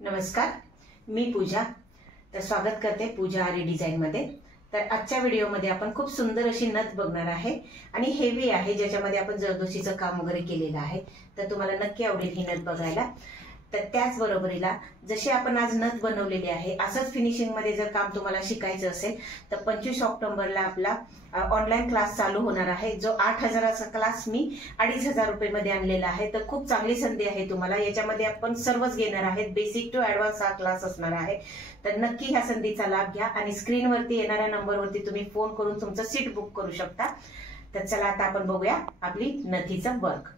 नमस्कार, मी पूजा. तर स्वागत करते पूजा आरी डिझाइन मध्ये. तर आजच्या व्हिडिओमध्ये आपण खूप सुंदर अशी नथ बघणार आहे आणि हेवी आहे, ज्याच्यामध्ये आपण जरदोशीचं काम वगैरे केलेलं आहे. तर तुम्हाला नक्की आवडेल ही नथ बघायला. तर त्याचबरोबरीला जशी आपण आज नथ बनवलेली आहे असंच फिनिशिंग मध्ये जर काम तुम्हाला शिकायचं असेल तर 25 ऑक्टोबरला आपला ऑनलाईन क्लास चालू होणार आहे, जो 8,000चा क्लास मी 2,500 रुपये मध्ये आणलेला आहे. तर खूप चांगली संधी आहे तुम्हाला. याच्यामध्ये आपण सर्वच घेणार आहेत, बेसिक टू ऍडव्हान्स हा क्लास असणार आहे. तर नक्की ह्या संधीचा लाभ घ्या आणि स्क्रीनवरती येणाऱ्या नंबरवरती तुम्ही फोन करून तुमचं सीट बुक करू शकता. तर चला आता आपण बघूया आपली नथीचं वर्क.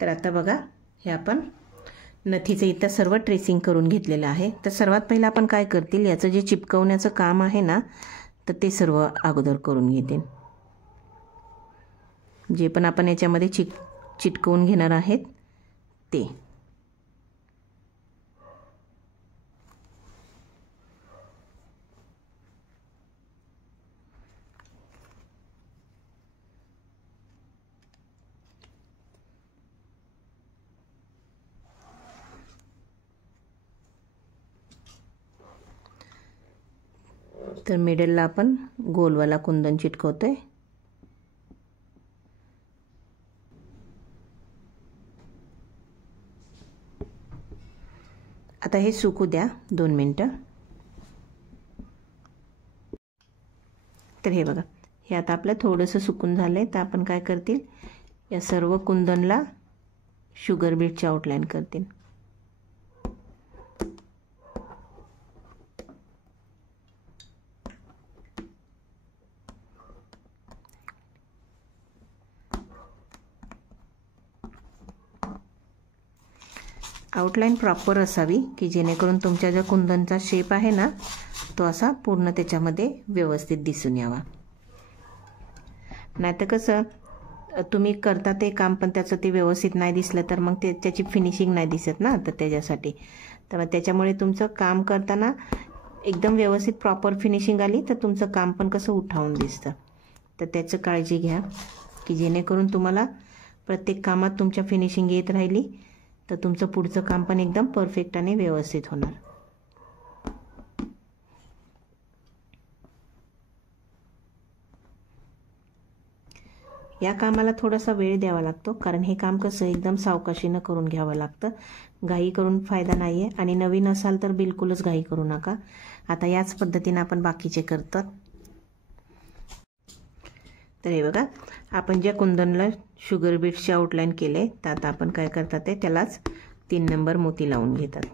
तर आता बघा, हे आपण नथीचं इथं सर्व ट्रेसिंग करून घेतलेलं आहे. तर सर्वात पहिला आपण काय करतील, याचं जे चिपकवण्याचं काम आहे ना, तर ते सर्व अगोदर करून घेतील. जे पण आपण याच्यामध्ये चिटकवून घेणार आहेत ते. तर मिडलला आपण गोलवाला कुंदन चिटकवतोय. आता हे सुकू द्या 2 मिनिटं. तर हे बघा, हे आता आपलं थोडंसं सुकून झालंय. तर आपण काय करतील, या सर्व कुंदनला शुगर बीटची आउटलाईन करतील. आउटलाईन प्रॉपर असावी की जेणेकरून तुमच्या ज्या कुंदनचा शेप आहे ना, तो असा पूर्ण त्याच्यामध्ये व्यवस्थित दिसून यावा. नाहीतर कसं तुम्ही करता ते काम पण त्याचं ते व्यवस्थित नाही दिसलं तर मग त्याची फिनिशिंग नाही दिसत ना. तर त्याच्यासाठी तर त्याच्यामुळे तुमचं काम करताना एकदम व्यवस्थित प्रॉपर फिनिशिंग आली तर तुमचं काम पण कसं उठावून दिसतं. तर त्याचं काळजी घ्या की जेणेकरून तुम्हाला प्रत्येक कामात तुमच्या फिनिशिंग येत राहिली तर तुमचं पुढचं काम पण एकदम परफेक्ट आणि व्यवस्थित होणार. या कामाला थोडासा वेळ द्यावा लागतो, कारण हे काम कसं एकदम सावकाशीनं करून घ्यावं लागतं. घाई करून फायदा नाही आहे. आणि नवीन असाल तर बिलकुलच घाई करू नका. आता याच पद्धतीने आपण बाकीचे करतात. तर हे बघा, आपण ज्या कुंदनला शुगर बीट्सचे आउटलाईन केले, तर आता आपण काय करतात ते त्यालाच 3 नंबर मोती लावून घेतात.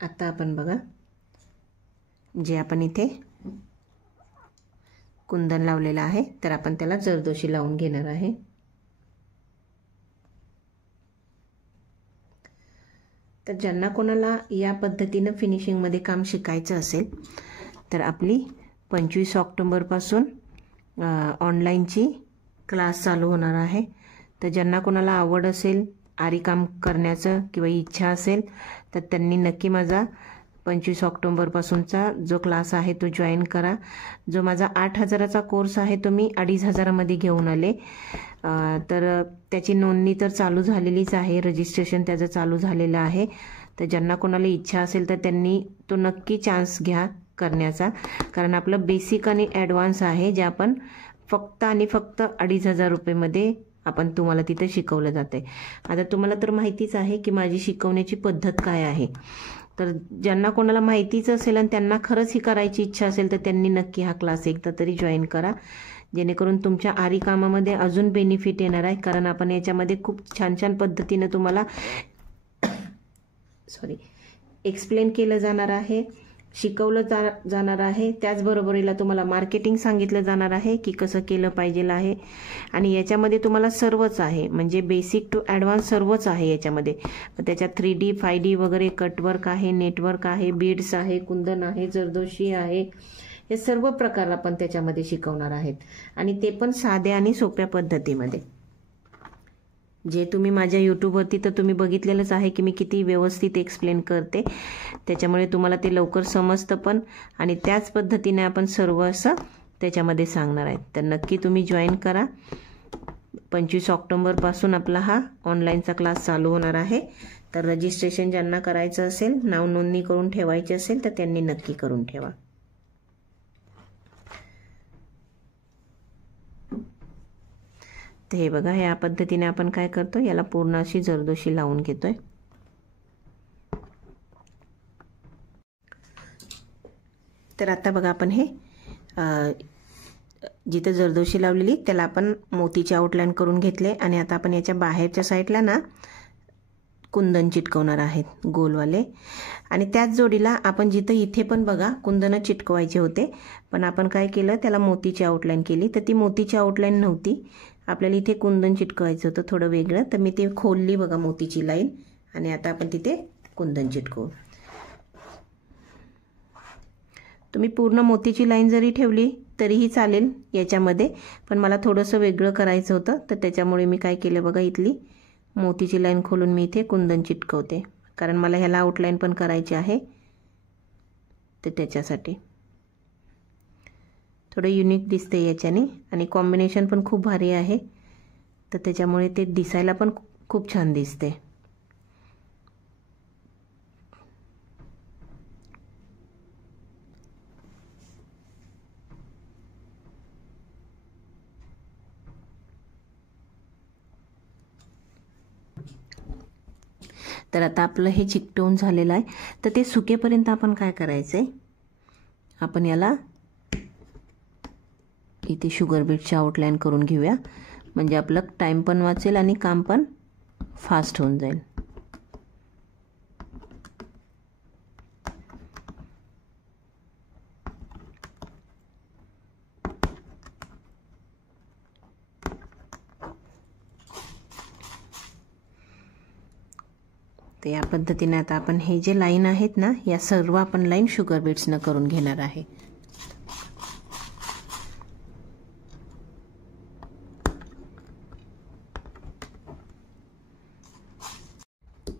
आता आपण बघा, जे आपण इथे कुंदन लावलेलं आहे तर आपण त्याला जरदोशी लावून घेणार आहे. तर ज्यांना कोणाला या पद्धतीनं फिनिशिंगमध्ये काम शिकायचं असेल तर आपली 25 ऑक्टोबरपासून ऑनलाईनची क्लास चालू होणार आहे. तर ज्यांना कोणाला आवड असेल आरी काम करण्याचं किंवा इच्छा असेल तर त्यांनी नक्की माझा 25 ऑक्टोबरपासूनचा जो क्लास आहे तो जॉईन करा. जो माझा 8,000चा कोर्स आहे तो मी 2,500मध्ये घेऊन आले. तर त्याची नोंदणी तर चालू झालेलीच आहे, रजिस्ट्रेशन त्याचं चालू झालेलं आहे. तर ज्यांना कोणाला इच्छा असेल तर त्यांनी तो नक्की चान्स घ्या करण्याचा, कारण आपलं बेसिक आणि ॲडव्हान्स आहे, जे आपण फक्त आणि फक्त 2,500 रुपयेमध्ये आपण तुम्हाला तिथे शिकवलं जाते. आता तुम्हाला तर माहितीच आहे की माझी शिकवण्याची पद्धत काय आहे. तर ज्यांना कोणाला माहितीच असेल आणि त्यांना खरंच ही करायची इच्छा असेल तर त्यांनी नक्की हा क्लास एकदा तरी जॉईन करा, जेणेकरून तुमच्या आरी कामामध्ये अजून बेनिफिट येणार आहे. कारण आपण याच्यामध्ये खूप छान छान पद्धतीनं तुम्हाला एक्सप्लेन केलं जाणार आहे, शिकवलं जाणार आहे. त्याचबरोबरीला तुम्हाला मार्केटिंग सांगितलं जाणार आहे की कसं केलं पाहिजे आहे. आणि याच्यामध्ये तुम्हाला सर्वच आहे, म्हणजे बेसिक टू ॲडव्हान्स सर्वच आहे याच्यामध्ये. त्याच्यात 3D 5D वगैरे कटवर्क आहे, नेटवर्क आहे, बीड्स आहे, कुंदन आहे, जरदोशी आहे. हे सर्व प्रकार आपण त्याच्यामध्ये शिकवणार आहेत आणि ते पण साध्या आणि सोप्या पद्धतीमध्ये. जे तुम्ही माझ्या यूट्यूबवरती तर तुम्ही बघितलेलंच आहे की मी किती व्यवस्थित एक्सप्लेन करते, त्याच्यामुळे तुम्हाला ते लवकर समजतं पण. आणि त्याच पद्धतीने आपण सर्व असं त्याच्यामध्ये सांगणार आहेत. तर नक्की तुम्ही जॉईन करा. 25 ऑक्टोबरपासून आपला हा ऑनलाईनचा क्लास चालू होणार आहे. तर रजिस्ट्रेशन ज्यांना करायचं असेल, नाव नोंदणी करून ठेवायची असेल तर त्यांनी नक्की करून ठेवा. तर हे बघा, या पद्धतीने आपण काय करतो, याला पूर्ण अशी जरदोशी लावून घेतोय. तर आता बघा आपण हे जिथे जरदोशी लावलेली त्याला आपण मोतीची आउटलाईन करून घेतले आणि आता आपण याच्या बाहेरच्या साईडला ना कुंदन चिटकवणार आहेत गोलवाले. आणि त्याच जोडीला आपण जिथं इथे पण बघा कुंदनं चिटकवायचे होते, पण आपण काय केलं, त्याला मोतीची आउटलाईन केली. तर ती मोतीची आउटलाईन नव्हती, आपल्याला इथे कुंदन चिटकवायचं होतं थोडं वेगळं. तर मी ते खोलली बघा मोतीची लाईन आणि आता आपण तिथे कुंदन चिटकवू. तुम्ही पूर्ण मोतीची लाईन जरी ठेवली तरीही चालेल याच्यामध्ये, पण मला थोडंसं वेगळं करायचं होतं. तर त्याच्यामुळे मी काय केलं बघा, इथली मोतीची लाईन खोलून मी इथे कुंदन चिटकवते, कारण मला ह्याला आउटलाईन पण करायची आहे. तर त्याच्यासाठी थोडं युनिक दिसते याच्याने आणि कॉम्बिनेशन पण खूप भारी आहे. तर त्याच्यामुळे ते दिसायला पण खूप छान दिसते. तर आता आपलं हे चिकटवून झालेलं आहे. तर ते सुकेपर्यंत आपण काय करायचं आहे, आपण याला इथे शुगर बीटची आउटलाईन करून घेऊया, म्हणजे आपलं टाईम पण वाचेल आणि काम पण फास्ट होऊन जाईल. तर या पद्धतीने आता आपण हे जे लाईन आहेत ना, या सर्व आपण लाईन शुगर बीट्सनं करून घेणार आहे.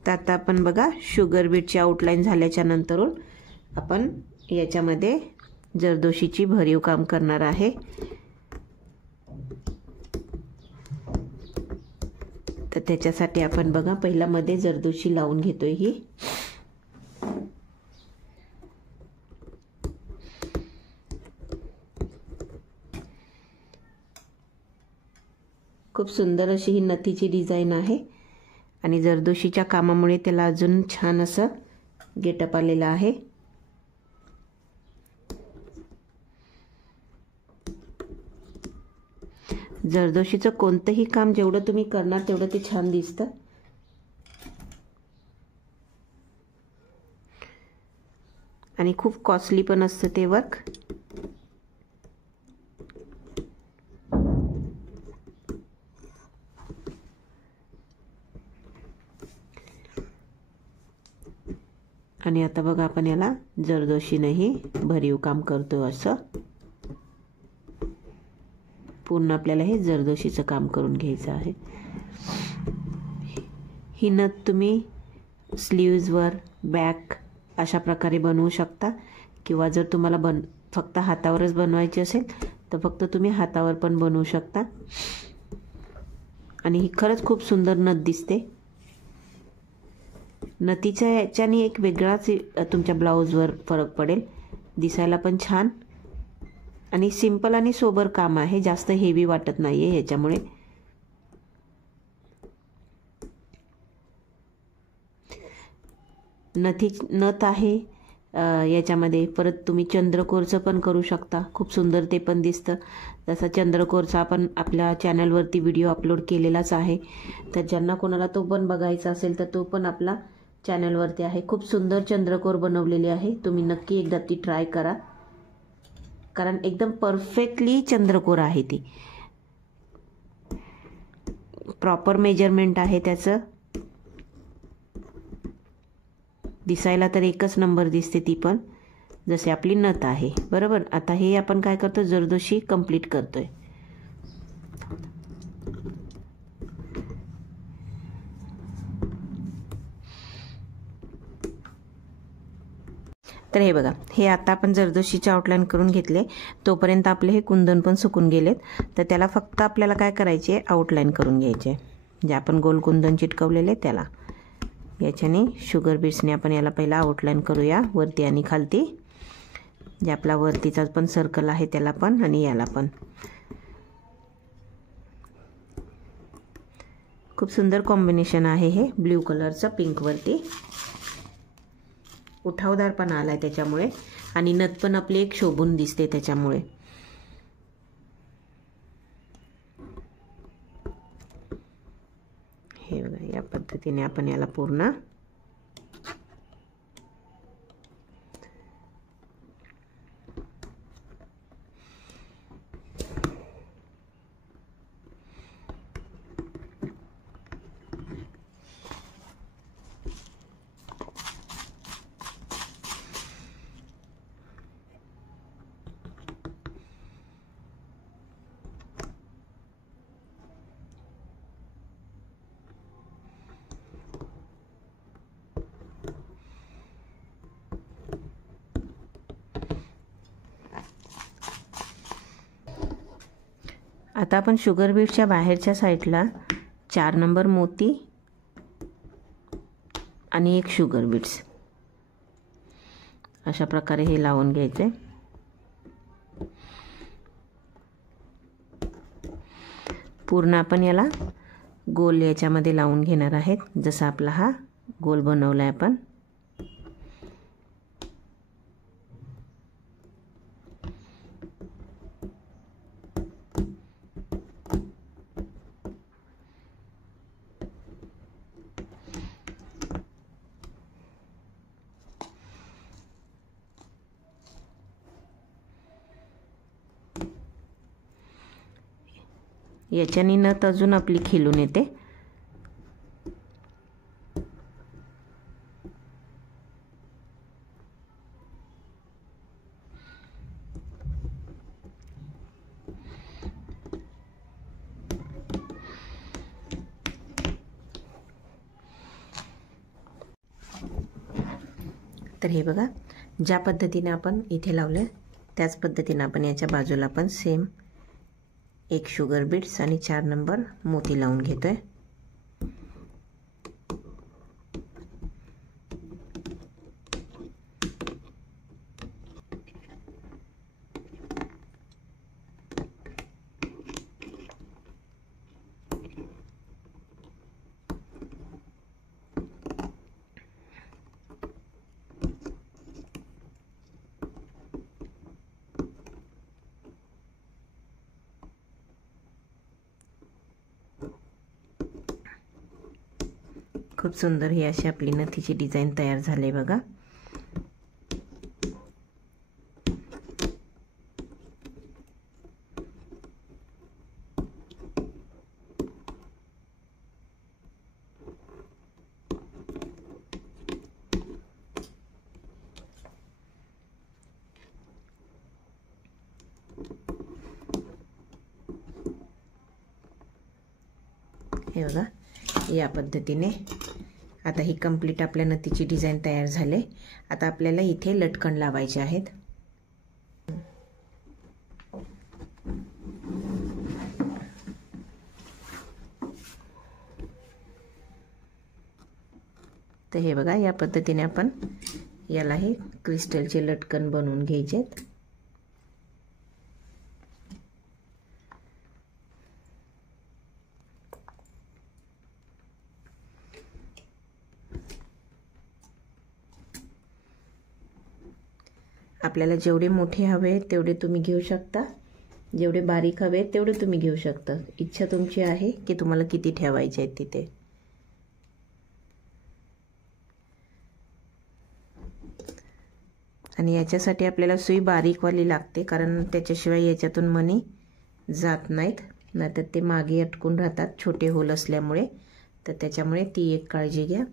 तर आता आपण बघा शुगर बीटची आउटलाईन झाल्याच्या नंतरून आपण याच्यामध्ये जरदोशीची भरीव काम करणार आहे. तर त्याच्यासाठी आपण बघा पहिला मध्ये जरदोशी लावून घेतोय. ही खूप सुंदर अशी ही नथीची डिझाईन आहे आणि जरदोशीच्या कामामुळे त्याला अजून छान असं गेटअप आलेलं आहे. जरदोशीचं कोणतंही काम जेवढं तुम्ही करणार तेवढं ते छान दिसतं. आणि खूप कॉस्टली पण असतं ते वर्क. आणि आता बघा आपण याला जरदोशीनेही भरीव काम करतो. असं पूर्ण आपल्याला हे जरदोशीचं काम करून घ्यायचं आहे. ही नथ तुम्ही स्लीव्जवर, बॅक अशा प्रकारे बनवू शकता, किंवा जर तुम्हाला फक्त हातावरच बनवायची असेल तर फक्त तुम्ही हातावर पण बनवू शकता. आणि ही खरंच खूप सुंदर नथ दिसते. नथीच्या याच्याने एक वेगळाच तुमच्या ब्लाऊजवर फरक पडेल, दिसायला पण छान. आणि सिंपल आणि सोबर काम आहे, जास्त हेवी वाटत नाही आहे याच्यामुळे. नथ आहे याच्यामध्ये. परत तुम्ही चंद्रकोरचं पण करू शकता, खूप सुंदर ते पण दिसतं. तसा चंद्रकोरचा आपण आपल्या चॅनलवरती व्हिडिओ अपलोड केलेलाच आहे, तर ज्यांना कोणाला तो पण बघायचा असेल तर तो पण आपला चॅनलवरती आहे. खूप सुंदर चंद्रकोर बनवलेली आहे, तुम्ही नक्की एकदा ती ट्राय करा, कारण एकदम परफेक्टली चंद्रकोर आहे ती. प्रॉपर मेजरमेंट आहे त्याचं. दिसायला तर एकच नंबर दिसते ती पण, जसे आपली नथ आहे. बरोबर. आता हे आपण काय करतो, जरदोशी कंप्लीट करतोय. तर हे बघा, हे आता आपण जरदोशीचे आउटलाईन करून घेतले. तोपर्यंत आपले हे कुंदन पण सुकून गेलेत. तर त्याला फक्त आपल्याला काय करायचे, आउटलाईन करून घ्यायचे. जे आपण गोल कुंदन चिटकवलेले त्याला याच्याने शुगर बीट्सने आपण याला पहिला आउटलाईन करूया, वरती आणि खालती. जे आपला वरतीचा पण सर्कल आहे त्याला पण आणि याला पण. खूप सुंदर कॉम्बिनेशन आहे हे ब्ल्यू कलरचं पिंकवरती. उठावदारपणा आलाय त्याच्यामुळे, आणि नथ पण आपली एक शोभून दिसते त्याच्यामुळे. हे बघा, या पद्धतीने आपण याला पूर्ण आता आपण शुगर बीटच्या बाहेरच्या साईडला 4 नंबर मोती आणि एक शुगर बीट्स अशा प्रकारे हे लावून घ्यायचे. पूर्ण आपण याला गोल याच्यामध्ये लावून घेणार आहेत, जसा आपला हा गोल बनवलाय आपण. याच्याने नथ अजून आपली खिलून येते. तर हे बघा, ज्या पद्धतीने आपण इथे लावले त्याच पद्धतीने आपण याच्या बाजूला पण सेम एक शुगर बीट्स आणि 4 नंबर मोती लावून घेतोय. खूप सुंदर ही अशी आपली नथीची डिझाइन तयार झाली बघा. हे बघा, या पद्धतीने आता ही कंप्लीट आपल्या नथीची डिझाइन तयार झाले. आता आपल्याला इथे लटकन लावायचे आहेत. तर हे बघा, या पद्धतीने आपण याला हे क्रिस्टलचे लटकन बनवून घ्यायचेत. आपल्याला जेवढे मोठे हवे तेवढे तुम्ही घेऊ शकता, जेवढे बारीक हवे तेवढे तुम्ही घेऊ शकता. इच्छा तुमची आहे की तुम्हाला किती ठेवायचे आहेत तिथे. आणि याच्यासाठी आपल्याला सुई बारीकवाली लागते, कारण त्याच्याशिवाय याच्यातून मणी जात नाहीत, नाहीतर ते मागे अटकून राहतात छोटे होल असल्यामुळे. तर त्याच्यामुळे ती एक काळजी घ्या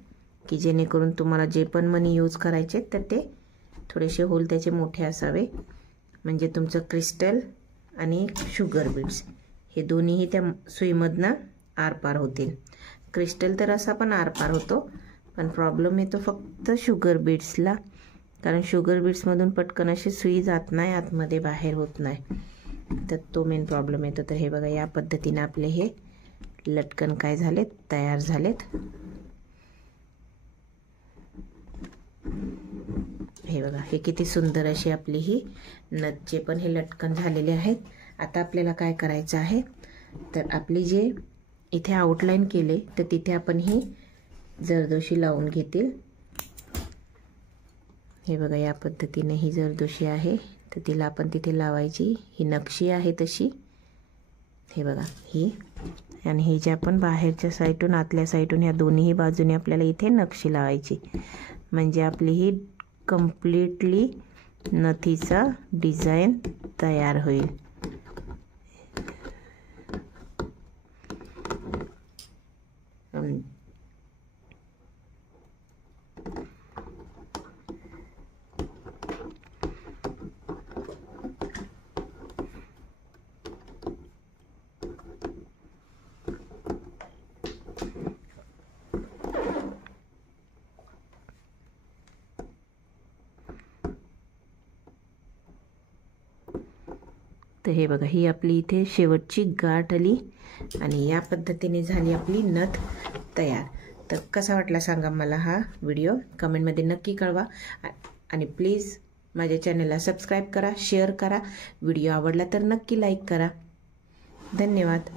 की जेणेकरून तुम्हाला जे पण मणी यूज करायचे तर ते थोडेसे होल त्याचे मोठे असावे, म्हणजे तुमचं क्रिस्टल आणि शुगर बीड्स हे दोन्हीही त्या सुईमधनं आरपार होतील. क्रिस्टल तर असा पण आरपार होतो, पण प्रॉब्लेम येतो फक्त शुगर बीड्सला, कारण शुगर बीड्समधून पटकन अशी सुई जात नाही, आतमध्ये बाहेर होत नाही, तर तो मेन प्रॉब्लेम येतो. तर हे बघा, या पद्धतीने आपले हे लटकन काय झालेत, तयार झालेत. हे बघा, हे किती सुंदर अशी आपली ही नथचे पण हे लटकन झालेले आहेत. आता आपल्याला काय करायचं आहे, तर आपली जे इथे आउटलाईन केले तर तिथे आपण ही जरदोशी लावून घेतील. हे बघा, या पद्धतीने ही जरदोशी आहे तर तिला आपण तिथे लावायची. ही नक्षी आहे तशी, हे बघा ही. आणि ही जे आपण बाहेरच्या साईडून आतल्या साईडून ह्या दोन्ही बाजूने आपल्याला इथे नक्षी लावायची, म्हणजे आपली ही कम्प्लिटली नथीचा डिझाईन तयार होईल. तर हे बघा, ही आपली इथे शेवटची गाठ आली आणि या पद्धतीने झाली आपली नथ तयार. तर कसा वाटला सांगा मला हा व्हिडिओ, कमेंटमध्ये नक्की कळवा. आणि प्लीज माझ्या चॅनलला सबस्क्राईब करा, शेअर करा. व्हिडिओ आवडला तर नक्की लाईक करा. धन्यवाद.